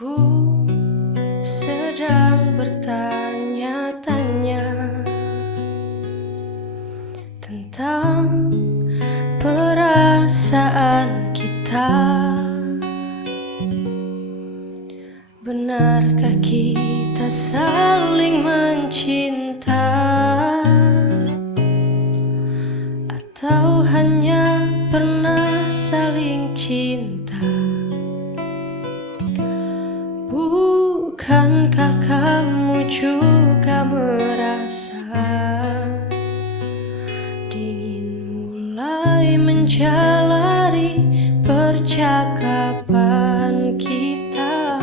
Aku sedang bertanya-tanya tentang perasaan kita. Benarkah kita saling mencinta, atau hanya pernah saling cinta? Bukankah kamu juga merasa dingin mulai menjalari percakapan kita?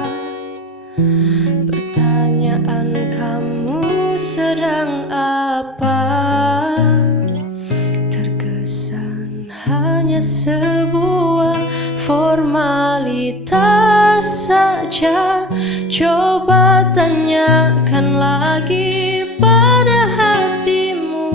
Pertanyaan kamu sedang apa? Terkesan hanya sebuah formalitas saja. Coba tanyakan lagi pada hatimu,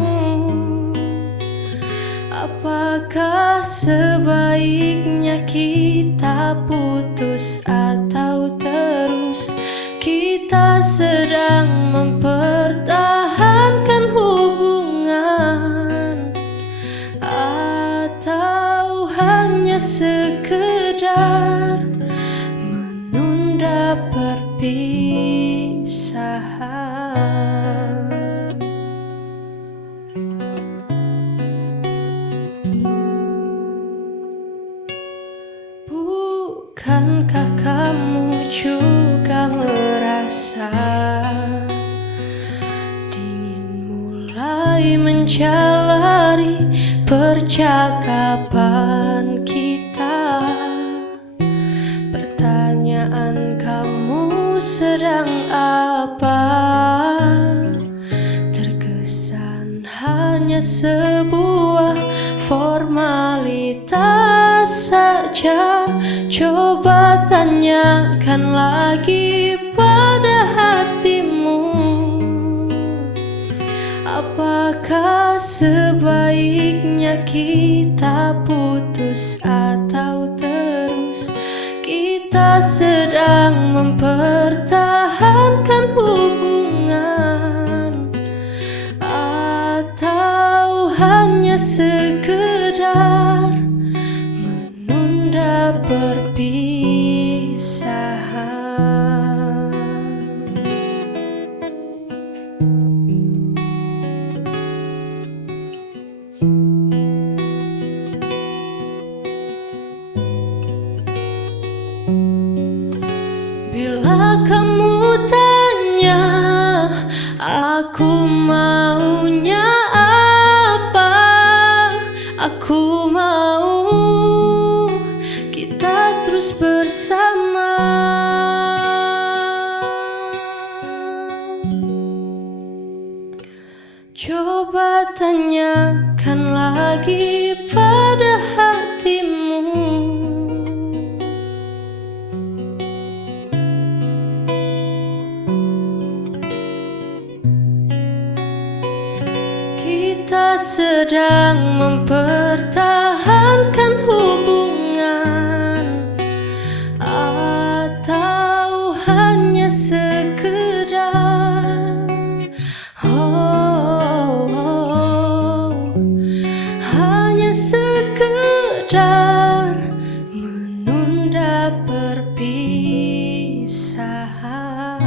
apakah sebaiknya kita putus atau terus? Kita sedang mempertahankan hubungan, atau hanya sekedar menunda perpisahan? Bukankah kamu juga merasa dingin mulai menjalari percakapan kita? Pertanyaan kamu sedang apa? Terkesan hanya sebuah formalitas saja. Coba tanyakan lagi pada hatimu, apakah sebaiknya kita putus atau terus? Kita sedang mempertahankan hubungan, atau hanya sekedar menunda perpisahan? Bila kamu tanya aku maunya apa, aku mau kita terus bersama. Coba tanyakan lagi pada hatimu, kita sedang mempertahankan hubungan, atau hanya sekedar hanya sekedar menunda perpisahan.